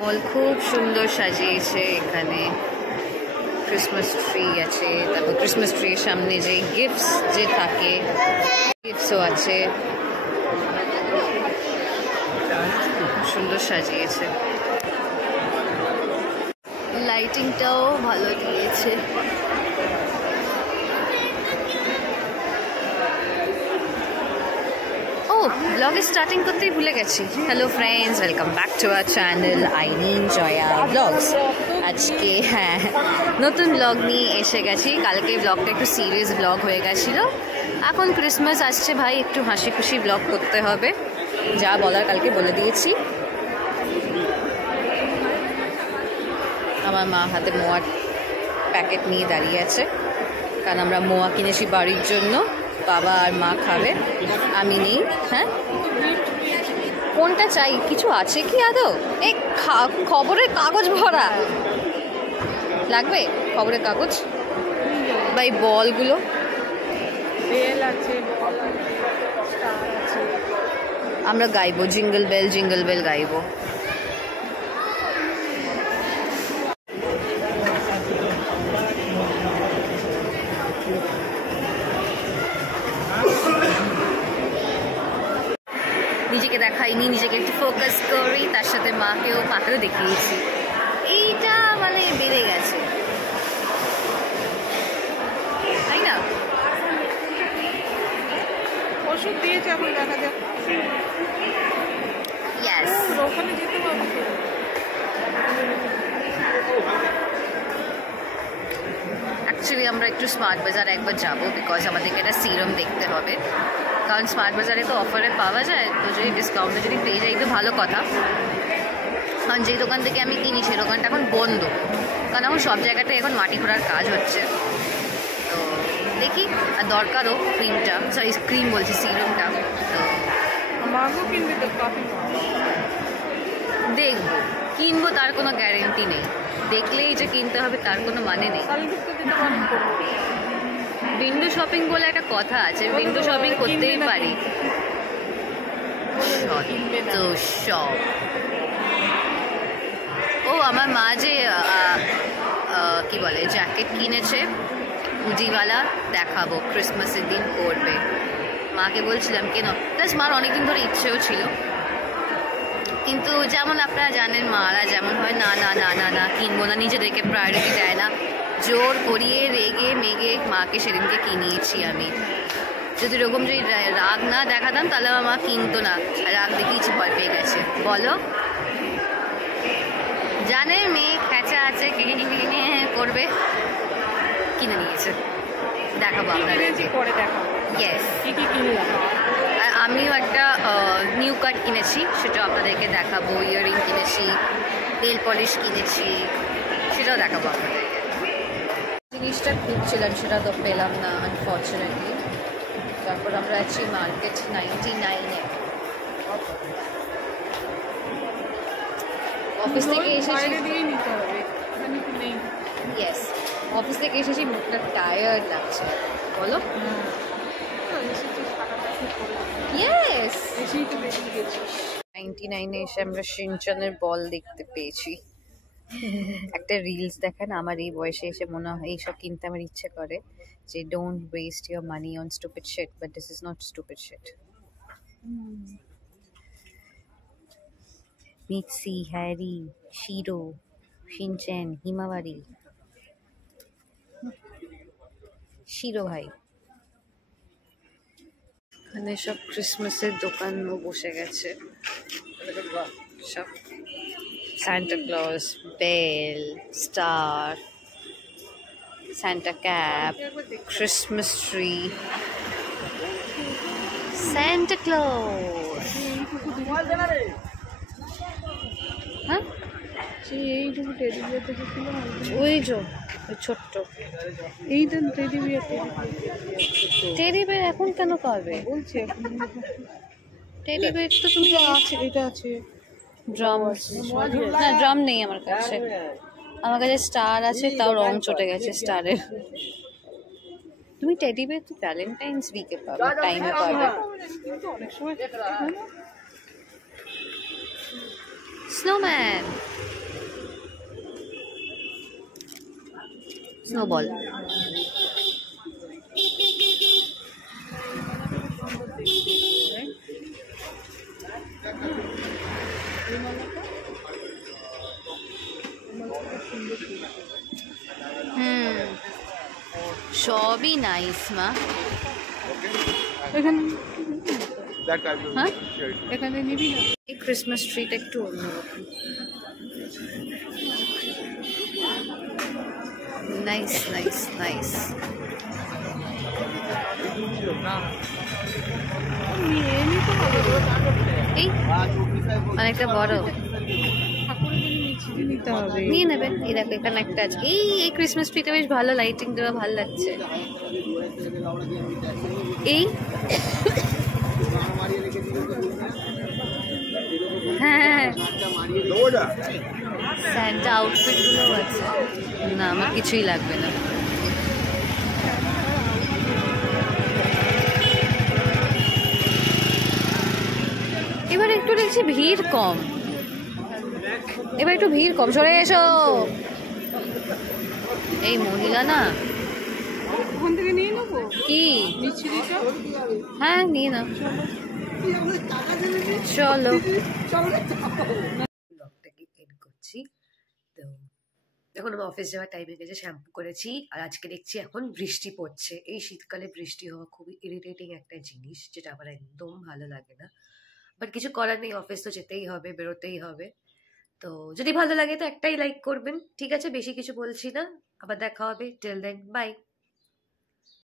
মল খুব সুন্দর সাজিয়েছে। এখানে ক্রিসমাস ট্রি আছে, তারপর ক্রিসমাস ট্রির সামনে যে গিফটস যে থাকে গিফটসও আছে, সুন্দর সাজিয়েছে। লাইটিংটাও ভালো দিয়েছে। ব্লগে স্টার্টিং করতেই ভুলে গেছি। Hello friends, welcome back to our channel আইনিন জয়া ব্লগস। আজকে নতুন ব্লগ নিয়ে এসে গেছি। কালকে ব্লগটা একটু সিরিয়াস ব্লগ হয়ে গেছিলো। এখন ক্রিসমাস আসছে ভাই, একটু হাসি খুশি ব্লগ করতে হবে। যা বলার কালকে বলে দিয়েছি। আমার মা হাতে মোয়ার প্যাকেট নিয়ে দাঁড়িয়ে আছে, কারণ আমরা মোয়া কিনেছি বাড়ির জন্য। বাবা আর মা খাবে, আমি নেই। হ্যাঁ, কোনটা চাই? কিছু আছে কি আদৌ? এই খবরের কাগজ ভরা লাগবে, খবরের কাগজ বা এই বলগুলো। আমরা গাইবো জিঙ্গল বেল গাইবো। নিজেকে দেখাইনি, নিজেকে একটু ফোকাস করি, তার সাথে মাকেও দেখিয়েছি। এইটা মানে বেড়ে গেছে, তাই না? ওষুধ দিয়েছে, এখন দেখা যাক। ইয়েস, ওখানে যেতে পারবো। অ্যাকচুয়ালি আমরা একটু স্মার্ট বাজার একবার যাবো, বিকজ আমাদেরকে একটা সিরাম দেখতে হবে। কারণ স্মার্ট বাজারে তো অফারে পাওয়া যায়, তো যদি ডিসকাউন্টে যদি পেয়ে যাই তো ভালো কথা। কারণ যেই দোকান থেকে আমি কিনি সেই দোকানটা এখন বন্ধ, কারণ এখন সব জায়গাটায় এখন মাটি খোঁড়ার কাজ হচ্ছে। তো দেখি, আর দরকারও ক্রিমটা, সরি ক্রিম বলছি, সিরামটা। তো দেখবো, কিনবো তার কোনো গ্যারেন্টি নেই। দেখলেই যে কিনতে হবে তার কোনো মানে নেই। উইন্ডো শপিং বলে একটা কথা আছে, উইন্ডো শপিং করতেই পারি। তো সব আমার মা যে কি বলে জ্যাকেট কিনেছে হুডিওয়ালা, দেখাবো, ক্রিসমাসের দিন পরবে। মাকে বলছিলাম কেন, প্লাস মার অনেকদিন ধরে ইচ্ছেও ছিল, কিন্তু যেমন আপনারা জানেন মারা যেমন হয়, না না না না না কিনবো না, নিজেদেরকে প্রায়োরিটি দেয় না। জোর করিয়ে রেগে মেগে মাকে সেদিনকে কিনিয়েছি আমি। যদি এরকম যদি রাগ না দেখাতাম তাহলে আমার মা কিনতো না, রাগ দেখিয়েছি, ভয় পেয়ে গেছে। বলো, জানে মেয়ে খেঁচা আছে, কিনে করবে, কিনে নিয়েছে। দেখাবো আপনাদেরকে পরে, দেখাবো। ইয়েস, কি কি কিনলাম। আর আমিও একটা নিউ কাট কিনেছি, সেটা আপনাদেরকে দেখাবো। ইয়াররিং কিনেছি, নেল পলিশ কিনেছি, সেটাও দেখাবো আপনাদেরকে। জিনিসটা খুঁজছিলাম, সেটা তো পেলাম না আনফর্চুনেটলি। তারপর আমরা আছি মার্কেট 99-এ। অফিস থেকে এসেছি, ইয়েস অফিস থেকে এসেছি, মুখটা টায়ার্ড লাগছে। বলো, ইয়েস 99-এ এসে আমরা শিনচানের বল দেখতে পেয়েছি। একটা রিলস দেখেন, আমার এই বয়সে এসে মনে হয় এইসব কিনতে আমার ইচ্ছে করে, যে don't waste your money on stupid shit, but this is not stupid shit. Mitzi, Harry, Shiro, Shinchan, Himawari, Shiro ভাই। এখানে সব ক্রিসমাসের দোকানও বসে গেছে, সব Santa Claus, bell, star, Santa cap, Christmas tree, Santa Claus. হ্যাঁ, এইটুকু টেডি বিয়ার দেখেছিলাম, ওই যে ছোট্ট এই দেন টেডি বিয়ার। টেডি বেয়ার এখন কেন পাবে? বলছি এখন টেডি বেয়ার তো তুমি আছে, এটা আছে। ড্রাম, না ড্রাম নেই আমার কাছে। আমার কাছে স্টার আছে, তাও রং চটে গেছে স্টারের। তুমি টেডি বেয়ার তো ভ্যালেন্টাইন্স উইকে পাবে, টাইমে পাবে। অনেক সময় স্নোম্যান, স্নোবল। সবই নাইস মা। এখানে হ্যাঁ, এখানে নিবি না? এই ক্রিসমাস ট্রিটা একটু অন্যরকম। Nice nice nice. নিয়ে নিতে হবে। এই অনেকটা বড়, ঠাকুরের জন্য মিষ্টি নিতে হবে। নিয়ে নেবে। এই দেখো এখানে একটা আছে। এই ক্রিসমাস ট্রিটা বেশ ভালো, লাইটিং দেওয়া ভালো লাগছে। এই হ্যাঁ, স্যান্টা আউটফিট গুলো আছে। না আমার কিছুই লাগবে না। এবার একটু দেখছি ভিড় কম, এবার একটু ভিড় কম। সরে এসো। এই মহিলা না, ওখান থেকে নিয়ে নেবো কি মিষ্টিটা। হ্যাঁ নিয়ে নাও, চলো। ব্লগটাকে এন্ড করছি। তো এখন আমার অফিস যাওয়ার টাইম হয়ে গেছে, শ্যাম্পু করেছি আর আজকে দেখছি এখন বৃষ্টি পড়ছে। এই শীতকালে বৃষ্টি হওয়া খুবই ইরিটেটিং একটা জিনিস, যেটা আমার একদম ভালো লাগে না। বাট কিছু করার নেই, অফিস তো যেতেই হবে, বেরোতেই হবে। তো যদি ভালো লাগে তো একটাই লাইক করবেন, ঠিক আছে? বেশি কিছু বলছি না। আবার দেখা হবে, টিল দেন বাই।